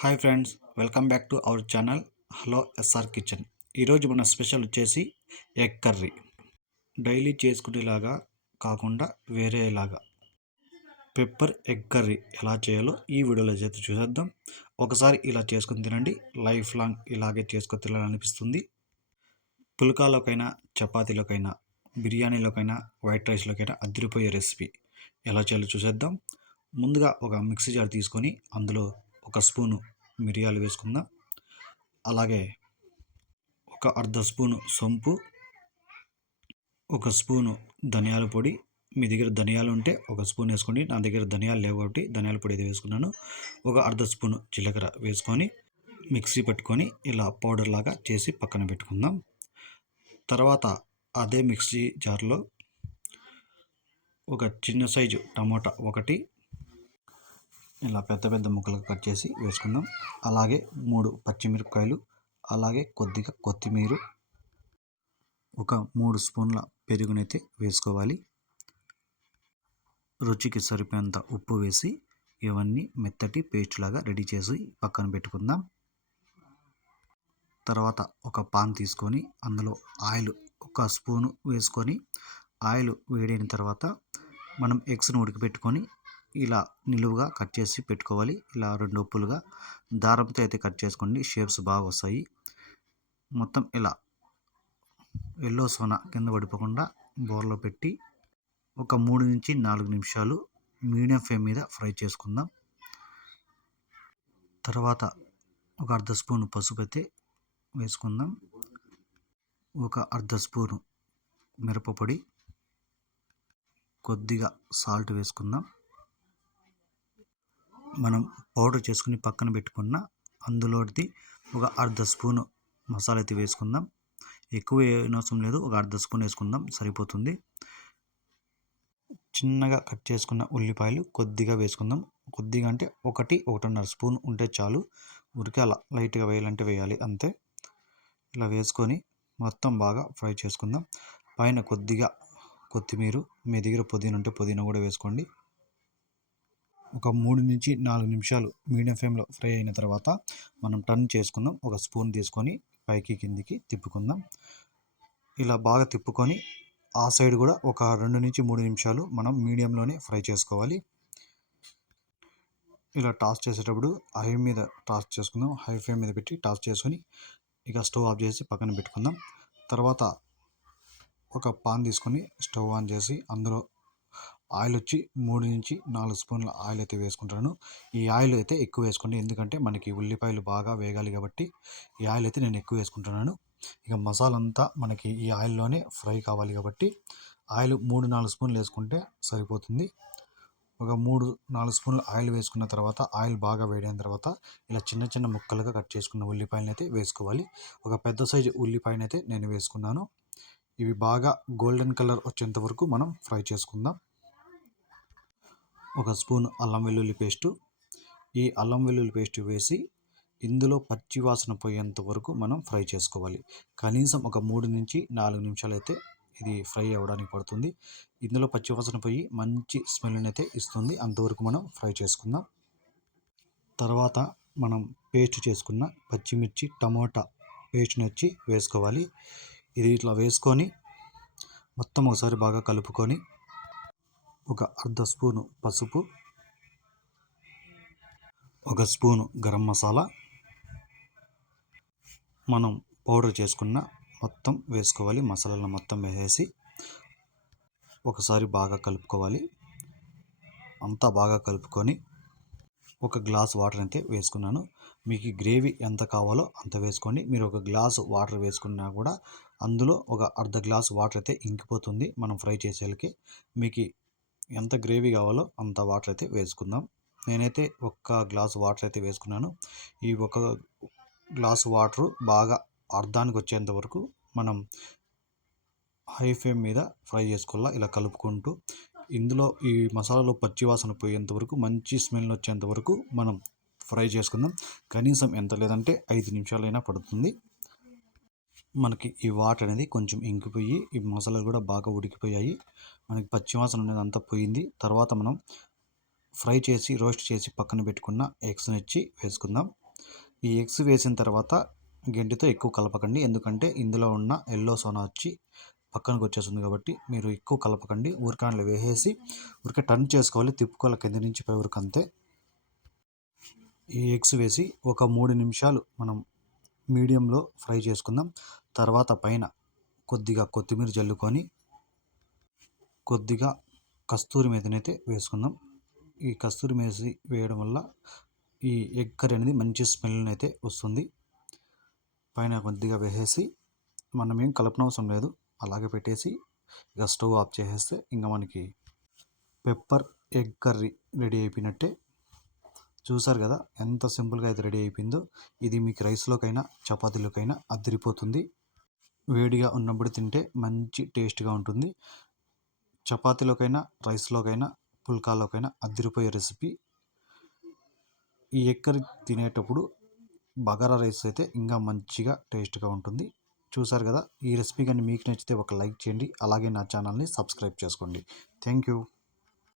Hi friends, welcome back to our channel hello SR kitchen. ఈరోజు మన special వచ్చేసి egg curry. Daily చేసుకునేలాగా కాకుండా వేరేలాగా పెప్పర్ ఎగ్ కర్రీ ఎలా చేయాలో ఈ వీడియోలో అయితే చూసేద్దాం. ఒకసారి ఇలా చేసుకుని తినండి, లైఫ్ లాంగ్ ఇలాగే చేసుకొని తినాలనిపిస్తుంది. పుల్కాలోకైనా, చపాతీలోకైనా, బిర్యానీలోకైనా, వైట్ రైస్లోకైనా అదిరిపోయే రెసిపీ. ఎలా చేయాలో చూసేద్దాం. ముందుగా ఒక మిక్సీ జార్ తీసుకొని అందులో ఒక స్పూను మిరియాలు వేసుకుందాం. అలాగే ఒక అర్ధ స్పూను సొంపు, ఒక స్పూను ధనియాల పొడి. మీ దగ్గర ధనియాలు ఉంటే ఒక స్పూన్ వేసుకోండి. నా దగ్గర ధనియాలు లేవు కాబట్టి ధనియాల పొడి అయితే వేసుకున్నాను. ఒక అర్ధ స్పూను జీలకర్ర వేసుకొని మిక్సీ పట్టుకొని ఇలా పౌడర్ లాగా చేసి పక్కన పెట్టుకుందాం. తర్వాత అదే మిక్సీ జార్లో ఒక చిన్న సైజు టమాటా ఒకటి ఇలా పెద్ద పెద్ద ముక్కలుగా కట్ చేసి వేసుకుందాం. అలాగే 3 పచ్చిమిరపకాయలు, అలాగే కొద్దిగా కొత్తిమీర, ఒక 3 స్పూన్ల పెరుగునైతే వేసుకోవాలి. రుచికి సరిపోయేంత ఉప్పు వేసి ఇవన్నీ మెత్తటి పేస్ట్ లాగా రెడీ చేసి పక్కన పెట్టుకుందాం. తర్వాత ఒక పాన్ తీసుకొని అందులో ఆయిల్ ఒక స్పూను వేసుకొని ఆయిల్ వేడైన తర్వాత మనం ఎగ్స్ను ఉడకపెట్టుకొని ఇలా నిలువుగా కట్ చేసి పెట్టుకోవాలి. ఇలా 2 ఉప్పులుగా దారంతో అయితే కట్ చేసుకోండి, షేప్స్ బాగా వస్తాయి. మొత్తం ఇలా ఎల్లో సోనా కింద పడిపోకుండా బోర్లో పెట్టి ఒక 3 నుంచి 4 నిమిషాలు మీడియం ఫ్లేమ్ మీద ఫ్రై చేసుకుందాం. తర్వాత ఒక అర్ధ స్పూను పసుపు అయితే వేసుకుందాం. ఒక అర్ధ స్పూను మిరపపొడి, కొద్దిగా సాల్ట్ వేసుకుందాం. మనం పౌడర్ చేసుకుని పక్కన పెట్టుకున్న అందులోది ఒక అర్ధ స్పూను మసాలా అయితే వేసుకుందాం. ఎక్కువ అవసరం లేదు, ఒక అర్ధ స్పూన్ వేసుకుందాం సరిపోతుంది. చిన్నగా కట్ చేసుకున్న ఉల్లిపాయలు కొద్దిగా వేసుకుందాం. కొద్దిగా అంటే 1-1.5 స్పూన్ ఉంటే చాలు. ఉరికి అలా లైట్గా వేయాలంటే వేయాలి అంతే. ఇలా వేసుకొని మొత్తం బాగా ఫ్రై చేసుకుందాం. పైన కొద్దిగా కొత్తిమీర, మీ దగ్గర పుదీనా ఉంటే పుదీనా కూడా వేసుకోండి. ఒక 3 నుంచి 4 నిమిషాలు మీడియం ఫ్లేమ్లో ఫ్రై అయిన తర్వాత మనం టర్న్ చేసుకుందాం. ఒక స్పూన్ తీసుకొని పైకి కిందికి తిప్పుకుందాం. ఇలా బాగా తిప్పుకొని ఆ సైడ్ కూడా ఒక 2 నుంచి 3 నిమిషాలు మనం మీడియంలోనే ఫ్రై చేసుకోవాలి. ఇలా టాస్ చేసేటప్పుడు హై మీద టాస్ చేసుకుందాం. హై ఫ్లేమ్ మీద పెట్టి టాస్ చేసుకొని ఇక స్టవ్ ఆఫ్ చేసి పక్కన పెట్టుకుందాం. తర్వాత ఒక పాన్ తీసుకొని స్టవ్ ఆన్ చేసి అందులో ఆయిల్ వచ్చి 3 నుంచి 4 స్పూన్ల ఆయిల్ అయితే వేసుకుంటాను. ఈ ఆయిల్ అయితే ఎక్కువ వేసుకోండి, ఎందుకంటే మనకి ఉల్లిపాయలు బాగా వేగాలి కాబట్టి ఈ ఆయిల్ అయితే నేను ఎక్కువ వేసుకుంటున్నాను. ఇక మసాలా అంతా మనకి ఈ ఆయిల్లోనే ఫ్రై కావాలి కాబట్టి ఆయిల్ 3-4 స్పూన్లు వేసుకుంటే సరిపోతుంది. ఒక 3-4 స్పూన్లు ఆయిల్ వేసుకున్న తర్వాత ఆయిల్ బాగా వేడైన తర్వాత ఇలా చిన్న చిన్న ముక్కలుగా కట్ చేసుకున్న ఉల్లిపాయలను అయితే వేసుకోవాలి. ఒక పెద్ద సైజు ఉల్లిపాయను అయితే నేను వేసుకున్నాను. ఇవి బాగా గోల్డెన్ కలర్ వచ్చేంత వరకు మనం ఫ్రై చేసుకుందాం. ఒక స్పూన్ అల్లం వెల్లుల్లి పేస్టు, ఈ అల్లం వెల్లుల్లి పేస్ట్ వేసి ఇందులో పచ్చి వాసన పోయేంత వరకు మనం ఫ్రై చేసుకోవాలి. కనీసం ఒక 3 నుంచి 4 నిమిషాలు అయితే ఇది ఫ్రై అవ్వడానికి పడుతుంది. ఇందులో పచ్చి వాసన పోయి మంచి స్మెల్ని అయితే ఇస్తుంది, అంతవరకు మనం ఫ్రై చేసుకుందాం. తర్వాత మనం పేస్ట్ చేసుకున్న పచ్చిమిర్చి టమోటా పేస్ట్ని వచ్చి వేసుకోవాలి. ఇది ఇట్లా వేసుకొని మొత్తం ఒకసారి బాగా కలుపుకొని ఒక అర్ధ స్పూను పసుపు, ఒక స్పూను గరం మసాలా, మనం పౌడర్ చేసుకున్న మొత్తం వేసుకోవాలి. మసాలాలను మొత్తం వేసేసి ఒకసారి బాగా కలుపుకోవాలి. అంతా బాగా కలుపుకొని ఒక గ్లాస్ వాటర్ అయితే వేసుకున్నాను. మీకు గ్రేవీ ఎంత కావాలో అంత వేసుకోండి. మీరు ఒక గ్లాసు వాటర్ వేసుకున్నా కూడా అందులో ఒక అర్ధ గ్లాస్ వాటర్ అయితే ఇంకిపోతుంది మనం ఫ్రై చేసేకి. మీకు ఎంత గ్రేవీ కావాలో అంత వాటర్ అయితే వేసుకుందాం. నేనైతే ఒక గ్లాస్ వాటర్ అయితే వేసుకున్నాను. ఈ ఒక గ్లాసు వాటరు బాగా అర్ధానికి వచ్చేంత వరకు మనం హై ఫ్లేమ్ మీద ఫ్రై చేసుకోవాలా. ఇలా కలుపుకుంటూ ఇందులో ఈ మసాలాలో పచ్చి వాసన పోయేంత వరకు, మంచి స్మెల్ వచ్చేంత వరకు మనం ఫ్రై చేసుకుందాం. కనీసం ఎంత లేదంటే 5 నిమిషాలైనా పడుతుంది. మనకి ఈ వాటర్ అనేది కొంచెం ఇంకిపోయి ఈ మసాలాలు కూడా బాగా ఉడికిపోయాయి. మనకి పచ్చి వాసన అనేది అంతా పోయింది. తర్వాత మనం ఫ్రై చేసి రోస్ట్ చేసి పక్కన పెట్టుకున్న ఎగ్స్ని వచ్చి వేసుకుందాం. ఈ ఎగ్స్ వేసిన తర్వాత గెంటితో ఎక్కువ కలపకండి, ఎందుకంటే ఇందులో ఉన్న ఎల్లో సోనా వచ్చి పక్కనకు వచ్చేస్తుంది కాబట్టి మీరు ఎక్కువ కలపకండి. ఊరికాయలు వేసేసి ఊరికే టర్న్ చేసుకోవాలి, తిప్పుకోవాలి కింద నుంచి పై వరకు అంతే. ఈ ఎగ్స్ వేసి ఒక 3 నిమిషాలు మనం మీడియంలో ఫ్రై చేసుకుందాం. తర్వాత పైన కొద్దిగా కొత్తిమీర జల్లుకొని కొద్దిగా కస్తూరి మేతినైతే వేసుకుందాం. ఈ కస్తూరి మేతి వేయడం వల్ల ఈ ఎగ్ కర్రీ అనేది మంచి స్మెల్ అయితే వస్తుంది. పైన కొద్దిగా వేసేసి మనం ఏం కలపనవసరం లేదు, అలాగే పెట్టేసి ఇక స్టవ్ ఆఫ్ చేసేస్తే ఇంకా మనకి పెప్పర్ ఎగ్ కర్రీ రెడీ అయిపోయినట్టే. చూసారు కదా ఎంత సింపుల్గా అయితే రెడీ అయిపోయిందో. ఇది మీకు రైస్లోకైనా చపాతీలోకైనా అదిరిపోతుంది. వేడిగా ఉన్నప్పుడు తింటే మంచి టేస్ట్గా ఉంటుంది. చపాతీలోకైనా రైస్లోకైనా పుల్కాలోకైనా అదిరిపోయే రెసిపీ. ఈ ఎగ్ కర్రీ తినేటప్పుడు బగారా రైస్ అయితే ఇంకా మంచిగా టేస్ట్గా ఉంటుంది. చూసారు కదా, ఈ రెసిపీ కానీ మీకు నచ్చితే ఒక లైక్ చేయండి, అలాగే నా ఛానల్ని సబ్స్క్రైబ్ చేసుకోండి. Thank you.